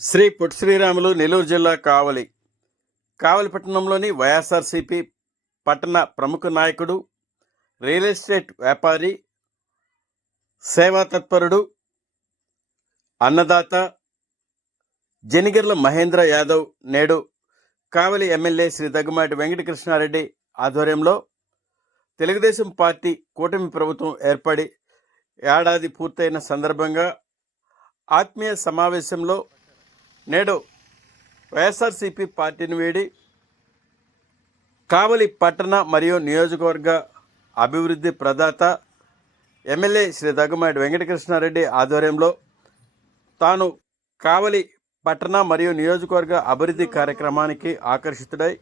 శ్రీ పొట్టి శ్రీరాములు నెల్లూరు జిల్లా కావలి కావలి పట్టణంలోని వైఎస్ఆర్సిపి పట్టణ ప్రముఖ నాయకుడు రియల్ ఎస్టేట్ వ్యాపారి సేవా తత్పరుడు అన్నదాత జనిగిర్ల మహేంద్ర యాదవ్ నేడు కావలి ఎమ్మెల్యే శ్రీ దగ్గుమాటి వెంకటకృష్ణారెడ్డి ఆధ్వర్యంలో తెలుగుదేశం పార్టీ కూటమి ప్రభుత్వం ఏర్పడి ఏడాది పూర్తయిన సందర్భంగా ఆత్మీయ సమావేశంలో నేడు వైఎస్ఆర్సీపీ పార్టీని వీడి కావలి పట్టణ మరియు నియోజకవర్గ అభివృద్ధి ప్రదాత ఎమ్మెల్యే శ్రీ దగ్గుమాటి వెంకటకృష్ణారెడ్డి ఆధ్వర్యంలో తాను కావలి పట్టణ మరియు నియోజకవర్గ అభివృద్ధి కార్యక్రమానికి ఆకర్షితుడై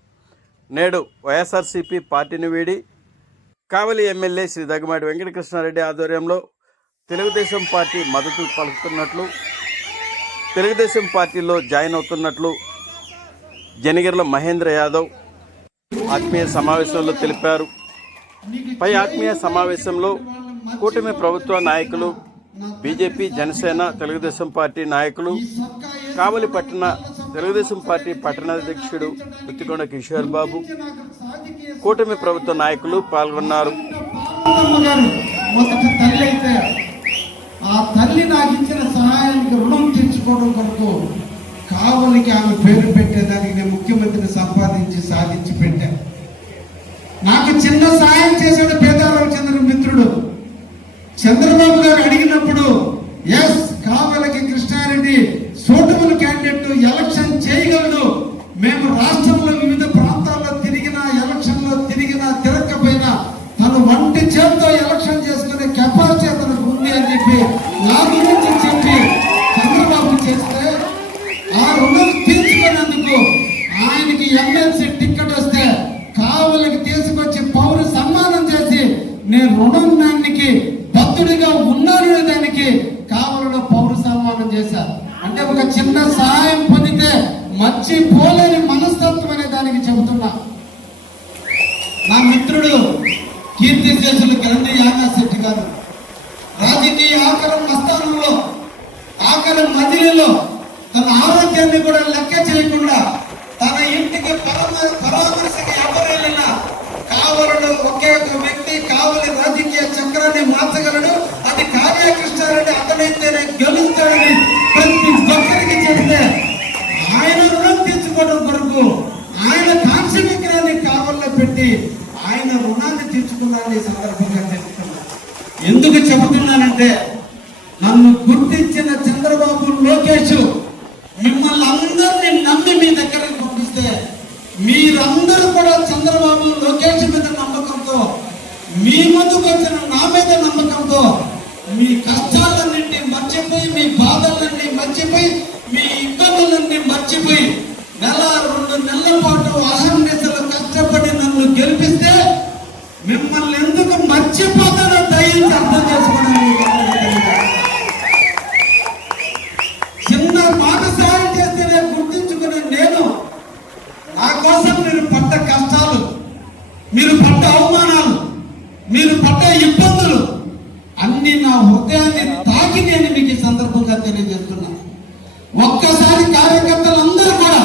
నేడు వైఎస్ఆర్సీపీ పార్టీని వీడి కావలి ఎమ్మెల్యే శ్రీ దగ్గుమాటి వెంకటకృష్ణారెడ్డి ఆధ్వర్యంలో తెలుగుదేశం పార్టీ మద్దతు పలుకుతున్నట్లు తెలుగుదేశం పార్టీలో జాయిన్ అవుతున్నట్లు జనగిరిల మహేంద్ర యాదవ్ ఆత్మీయ సమావేశంలో తెలిపారు. పై ఆత్మీయ సమావేశంలో కూటమి ప్రభుత్వ నాయకులు బీజేపీ జనసేన తెలుగుదేశం పార్టీ నాయకులు కావలి పట్టణ తెలుగుదేశం పార్టీ పట్టణాధ్యక్షుడు ముత్తికొండ కిషోర్ బాబు కూటమి ప్రభుత్వ నాయకులు పాల్గొన్నారు. ఆ తల్లి నాకు ఇచ్చిన సహాయానికి రుణం తీర్చుకోవడం కొరకు కావలికి ఆమె పేరు పెట్టేదానికి నేను ముఖ్యమంత్రిని సంపాదించి సాధించి పెట్టాను నాకు చిన్న సహాయం చేశాడు పేదారావు చంద్ర మిత్రుడు. చంద్రబాబు గారు అడిగినప్పుడు ఎస్ కావలికి కృష్ణారెడ్డి సూటబుల్ క్యాండిడేట్ ఎలక్షన్ చేయగలడు. మేము రాష్ట్రంలో వివిధ ఎమ్మెల్సీ టికెట్ వస్తే కావలికి తీసుకొచ్చి పౌరు సన్మానం చేసి నేను రుణం దానికి భక్తుడిగా ఉన్నాను దానికి కావలలో పౌరు సన్మానం చేశారు అంటే ఒక చిన్న సహాయం పొందితే మర్చిపోలేని మనస్తత్వం అనే దానికి చెబుతున్నా. నా మిత్రుడు కీర్తి శేషులు గ్రంథి యాగాశెట్టి గారు. రాజకీయ ఆకరం మస్తానంలో ఆకరం మదిలిలో తన ఆరోగ్యాన్ని కూడా లెక్క చేయకుండా ఎందుకు చెబుతున్నానంటే నన్ను గుర్తించిన చంద్రబాబు లోకేష్ మిమ్మల్ని అందరినీ నమ్మి మీ దగ్గరకు పంపిస్తే మీరందరూ కూడా చంద్రబాబు లోకేష్ మీద నమ్మకంతో మీ ముందుకు వచ్చిన నా మీద నమ్మకంతో మీ కష్టాలన్నింటినీ మర్చిపోయి మీ బాధలన్నీ మర్చిపోయి మీ ఇబ్బందులన్నీ మర్చిపోయి నెల రెండు నెలల పాటు అహర్నిశలు కష్టపడి నన్ను గెలిపిస్తే మిమ్మల్ని కోసం మీరు పడ్డ కష్టాలు మీరు పడ్డ అవమానాలు మీరు పడ్డ ఇబ్బందులు అన్ని నా హృదయాన్ని తాకి నేను మీకు ఈ సందర్భంగా తెలియజేస్తున్నా. ఒక్కసారి కార్యకర్తలందరూ కూడా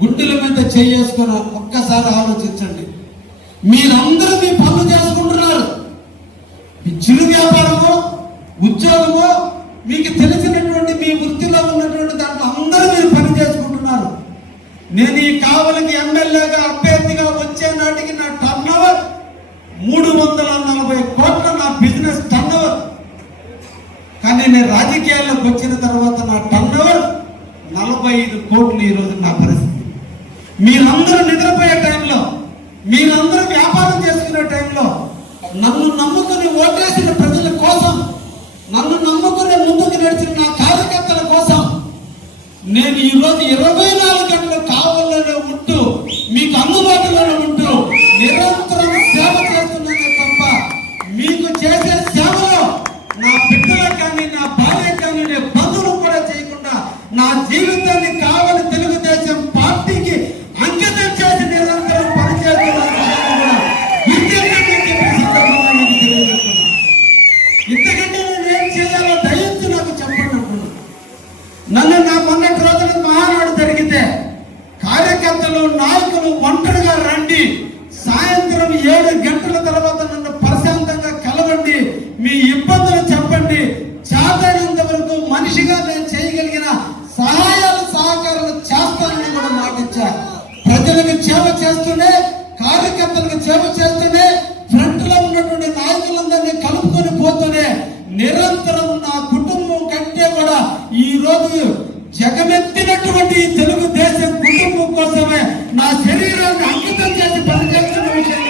గుండెల మీద చేసుకుని ఒక్కసారి ఆలోచించండి. మీరందరూ మీ పనులు చేసుకుంటున్నారు. చిరు వ్యాపారము ఉద్యోగము మీకు తెలిసిన నేను ఈ కావలికి ఎమ్మెల్యేగా అభ్యర్థిగా వచ్చే నాటికి నా టర్న్ మూడు వందల నలభై కోట్ల నా బిజినెస్ టర్న్ కానీ నేను రాజకీయాల్లోకి వచ్చిన తర్వాత నా టర్న్ నలభై ఐదు కోట్లు ఈరోజు నా పరిస్థితి. మీరందరూ నిద్రపోయే టైంలో మీరందరూ వ్యాపారం చేసుకునే టైంలో నన్ను నమ్ముకుని ఓటేసిన ప్రజల కోసం నన్ను నమ్ముకుని ముందుకు నడిచిన నా కార్యకర్త నేను ఈరోజు ఇరవై నాలుగు గంటలు కావాలనే ఉంటూ మీకు అందుబాటులోనే ఉంటూ నిరంతరం సేవ చేస్తున్నానే తప్ప మీకు చేసే సేవలో నా బిడ్డలకు కానీ నా భార్య కానీ నేను బంధువులు కూడా చేయకుండా నా జీవితాన్ని సేవ చేస్తూనే ఫ్రంట్లో ఉన్నటువంటి నాయకులందరినీ కలుపుకొని పోతూనే నిరంతరం నా కుటుంబం కంటే కూడా ఈ రోజు జగమెత్తినటువంటి తెలుగుదేశం కుటుంబం కోసమే నా శరీరాన్ని అంకితం చేసి పనిచేస్తున్న విషయం.